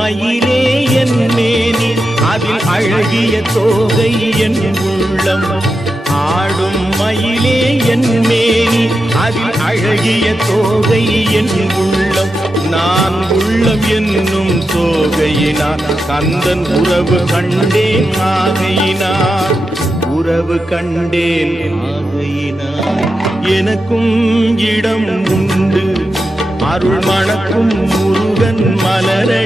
மயிலே என் மேனி அதில் அழகிய தோகை என் உள்ளம். ஆடும் மயிலே என் மேனி அதில் அழகிய தோகை என் உள்ளம். நான் உள்ளம் என்னும் தோகையினார் கந்தன் உறவு கண்டேன் ஆகையினார். உறவு கண்டேன் ஆகையினார் எனக்கும் இடம் உண்டு. அருள் மணக்கும் முருகன் மலர